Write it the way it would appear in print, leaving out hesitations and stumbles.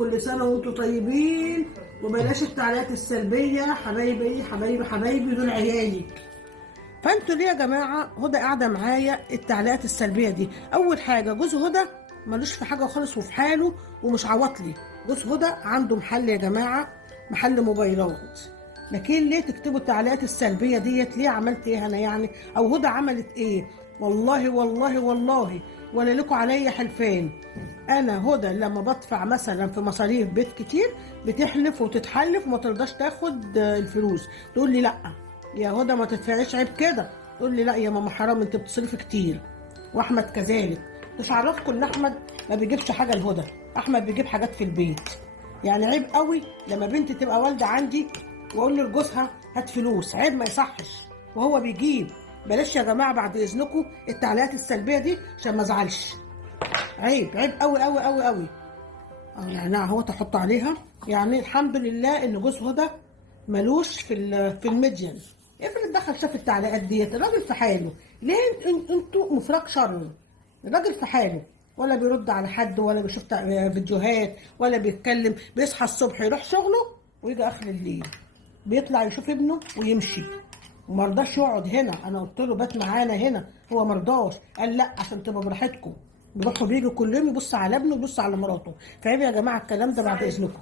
كل سنه وانتم طيبين، وبلاش التعليقات السلبيه. حبايبي حبايبي حبايبي دول عيالي. فانتوا ليه يا جماعه هدى قاعده معايا التعليقات السلبيه دي؟ اول حاجه جوز هدى ملوش في حاجه خالص وفي حاله ومش عواطلي. جوز هدى عنده محل يا جماعه، محل موبايلات. لكن ليه تكتبوا التعليقات السلبيه ديت؟ ليه؟ عملت ايه انا يعني؟ او هدى عملت ايه؟ والله والله والله ولا لكم عليا حلفان. انا هدى لما بدفع مثلا في مصاريف بيت كتير بتحلف وتتحلف وما ترضاش تاخد الفلوس. تقول لي لا يا هدى ما تدفعيش، عيب كده. تقول لي لا يا ماما حرام انت بتصرفي كتير. واحمد كذلك. مش عرفكم ان احمد ما بيجيبش حاجه لهدى، احمد بيجيب حاجات في البيت. يعني عيب قوي لما بنتي تبقى والده عندي واقول لجوزها هات فلوس، عيب ما يصحش وهو بيجيب. بلاش يا جماعه بعد اذنكم التعليقات السلبيه دي عشان ما ازعلش. عيب عيب قوي قوي قوي قوي. يعني اهو تحط عليها. يعني الحمد لله ان جوز هدى ملوش في الميديان. افرض دخل شاف التعليقات ديت، الراجل في حاله. ليه انتوا مفرق شر؟ الراجل في حاله، ولا بيرد على حد، ولا بيشوف فيديوهات، ولا بيتكلم. بيصحى الصبح يروح شغله ويجي اخر الليل بيطلع يشوف ابنه ويمشي. ومرضاش يقعد هنا. انا قلت له بات معانا هنا، هو مرضاش. قال لا عشان تبقى براحتكم. بيروحوا بيجوا كل يوم يبص على ابنه ويبص على مراته. فعيب يا جماعه الكلام ده بعد اذنكم.